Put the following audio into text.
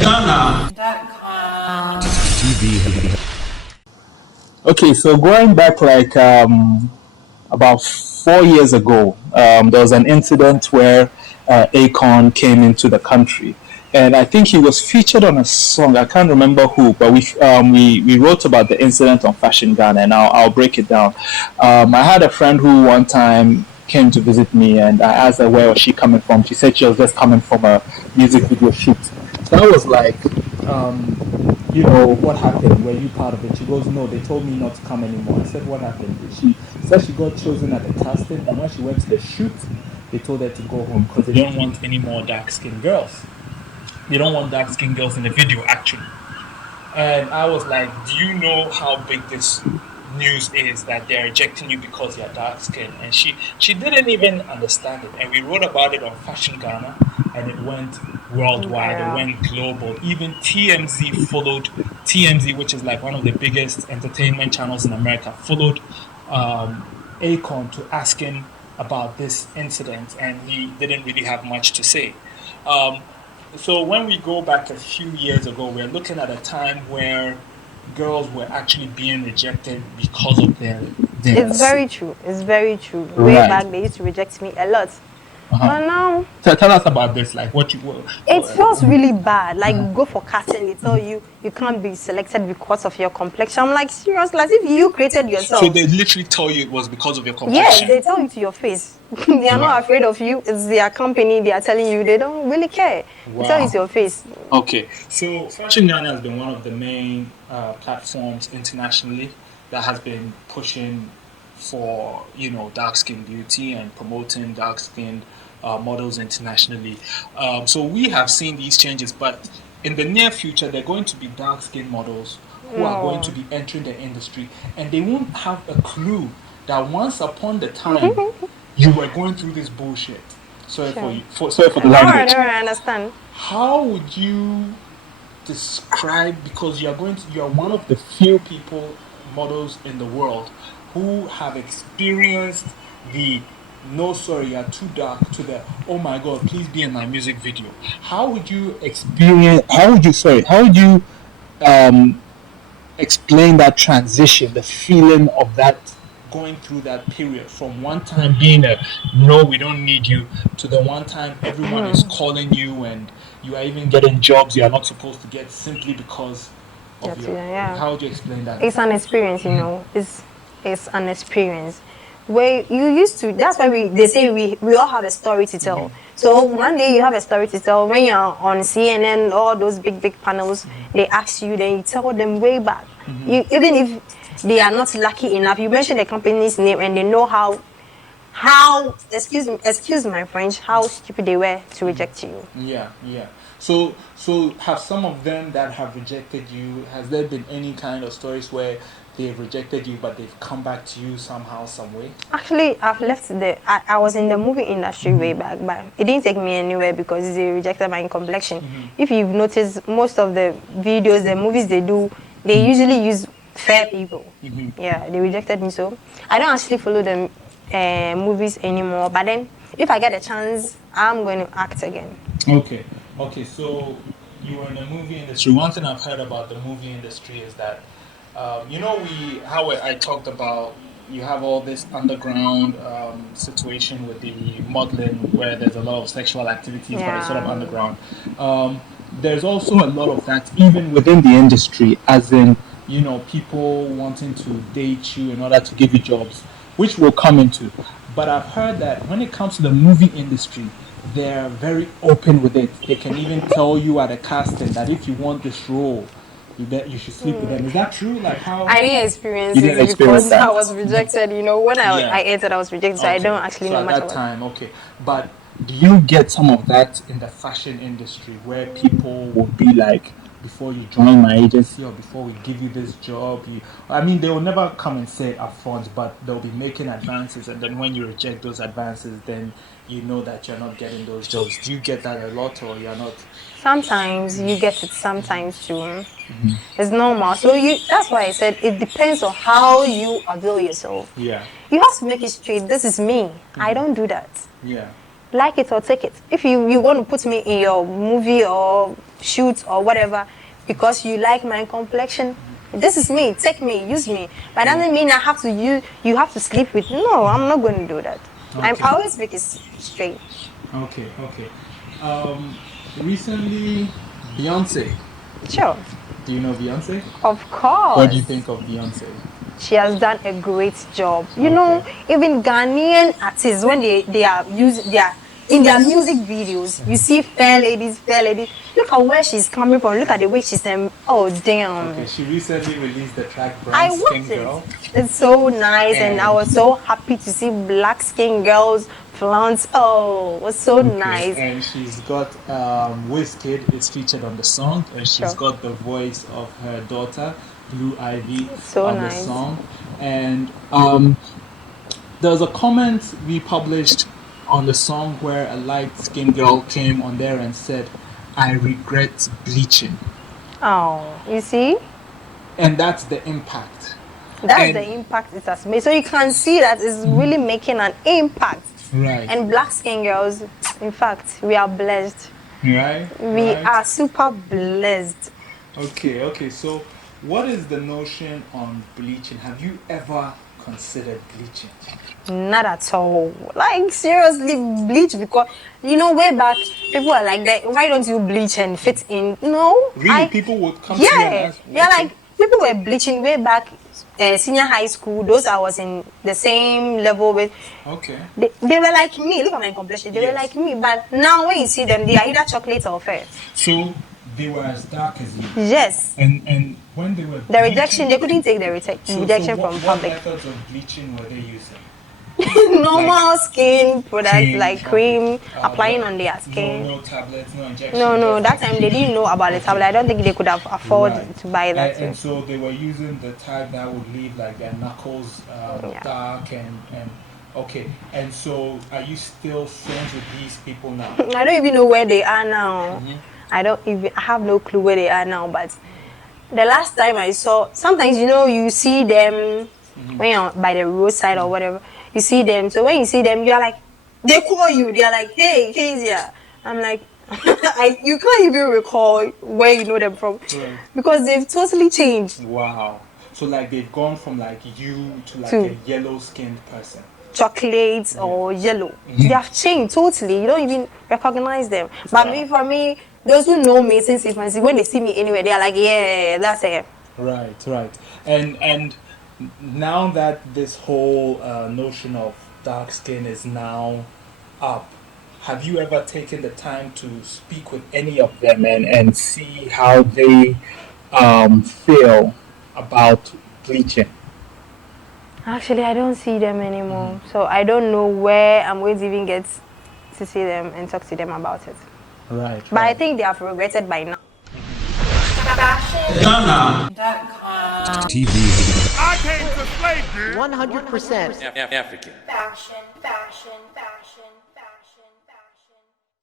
FashionGHANA.com. Okay, so going back like about 4 years ago, there was an incident where Akon came into the country, and I think he was featured on a song. I can't remember who, but we wrote about the incident on Fashion Ghana, and I'll break it down. I had a friend who one time came to visit me, and I asked her where was she coming from. She said she was just coming from a music video shoot. So I was like, what happened? Were you part of it? She goes, no, they told me not to come anymore. I said, what happened? She said she got chosen at the casting, and when she went to the shoot, they told her to go home because they don't want any more dark-skinned girls. They don't want dark-skinned girls in the video, actually. And I was like, do you know how big this news is that they're rejecting you because you're dark-skinned? And she didn't even understand it. And we wrote about it on Fashion Ghana, and it went worldwide. It went global. Even TMZ followed. TMZ, which is like one of the biggest entertainment channels in America, followed Akon to ask him about this incident, and he didn't really have much to say. So when we go back a few years ago, we're looking at a time where girls were actually being rejected because of their It's very true. It's very true. Way back, they used to reject me a lot. But now, tell us about this. Like what you were. It feels really bad. Like go for casting, they tell you can't be selected because of your complexion. I'm like, serious? Like if you created yourself. So they literally tell you it was because of your complexion. Yes, they tell you to your face. They are not afraid of you. It's their company. They are telling you. They don't really care. They tell you to your face. Okay, so Fashion Ghana has been one of the main platforms internationally that has been pushing for dark skin beauty and promoting dark skinned models internationally. So we have seen these changes, but in the near future, there are going to be dark skinned models who are going to be entering the industry, and they won't have a clue that once upon the time you were going through this bullshit. Sorry for the language. I understand. How would you describe, because you are one of the few models in the world who have experienced the no sorry you're too dark to the oh my god please be in my music video. How would you explain that transition, the feeling of that, going through that period from one time being a no we don't need you to the one time everyone is calling you and you are even getting jobs you are not supposed to get simply because of your... How would you explain that? It's an experience, it's an experience where you used to. That's why they say we all have a story to tell. So one day you have a story to tell. When you're on CNN, all those big panels, they ask you, then you tell them way back. Even if they are not lucky enough, you mention the company's name and they know how excuse my French, how stupid they were to reject you. So have some of them that have rejected you, has there been any kind of stories where they've rejected you but they've come back to you somehow, some way? Actually, I've left I was in the movie industry way back, but it didn't take me anywhere because they rejected my complexion. If you've noticed, most of the videos, the movies they do, they usually use fair people. Yeah, they rejected me, so I don't actually follow the movies anymore. But then, if I get a chance, I'm going to act again. Okay, so you were in the movie industry. One thing I've heard about the movie industry is that how I talked about, you have all this underground situation with the modeling where there's a lot of sexual activities, but it's sort of underground. There's also a lot of that even within the industry, as in people wanting to date you in order to give you jobs, which we'll come into. But I've heard that when it comes to the movie industry, they're very open with it. They can even tell you at a casting that if you want this role, you should sleep with them. Is that true? Like how? I didn't experience it because I was rejected. When I entered, I was rejected, so I don't actually know much about it. At that time, okay. But do you get some of that in the fashion industry where people will be like, before you join my agency or before we give you this job, they will never come and say it up front, but they'll be making advances, and then when you reject those advances, then you know that you're not getting those jobs. Do you get that a lot, or you're not? Sometimes you get it, sometimes too. It's normal. So that's why I said it depends on how you avail yourself. Yeah. You have to make it straight. This is me. I don't do that. Yeah. like it or take it. If you want to put me in your movie or shoot or whatever because you like my complexion, this is me. Take me, use me. But that doesn't mean I have to use. You have to sleep with. No, I'm not going to do that. I always make it straight. Okay. Recently, Beyonce. Sure. Do you know Beyonce? Of course. What do you think of Beyonce? She has done a great job. You know, even Ghanaian artists, when they are in their music videos, you see fair ladies. Look at where she's coming from. Look at the way she's oh damn. Okay, she recently released the track I Brown watched Skin Girl. It's so nice, and I was so happy to see black skin girls flaunt. Oh, it was so nice. And she's got Wizkid is featured on the song, and she's got the voice of her daughter Blue Ivy on the song. And there was a comment we published on the song where a light-skinned girl came on there and said, "I regret bleaching." Oh, you see? And that's the impact. That's the impact it has made. So you can see that it's really making an impact. Right. And black skin girls, in fact, we are blessed. Right. We are super blessed. Okay. So what is the notion on bleaching? Have you ever considered bleaching? Not at all. Like, seriously, bleach, because you know, way back people are like that. Why don't you bleach and fit in? No. Really? People would come to you and ask. Yeah, like people were bleaching way back senior high school. Those I was in the same level with. Okay. They were like me. Look at my complexion. They were like me. But now when you see them, they are either chocolate or fair. So they were as dark as you. Yes. And when they were the rejection, they couldn't take the rejection from public. What methods of bleaching were they using? Normal skin products like cream, applying on their skin. No tablets, no injections. No. That time they didn't know about the tablet. I don't think they could have afforded to buy that. And so they were using the type that would leave like their knuckles dark and okay. And so are you still friends with these people now? I don't even know where they are now. I have no clue where they are now. But the last time I saw, sometimes you see them when you're by the roadside or whatever. You see them. So when you see them, you are like, they call you. They are like, hey, Kezia. I'm like, you can't even recall where you know them from because they've totally changed. Wow. So like they've gone from like you to like a yellow-skinned person. Chocolate or yellow. They have changed totally. You don't even recognize them. But for me, those who know me since infancy, when they see me anywhere, they are like, yeah, that's it. Right. And now that this whole notion of dark skin is now up, have you ever taken the time to speak with any of them and see how they feel about bleaching? Actually, I don't see them anymore. So I don't know where I'm going to even get to see them and talk to them about it. Right. But I think they have regretted by now. FashionGHANA.com. TV. I came to slave, dude. 100% African. Fashion.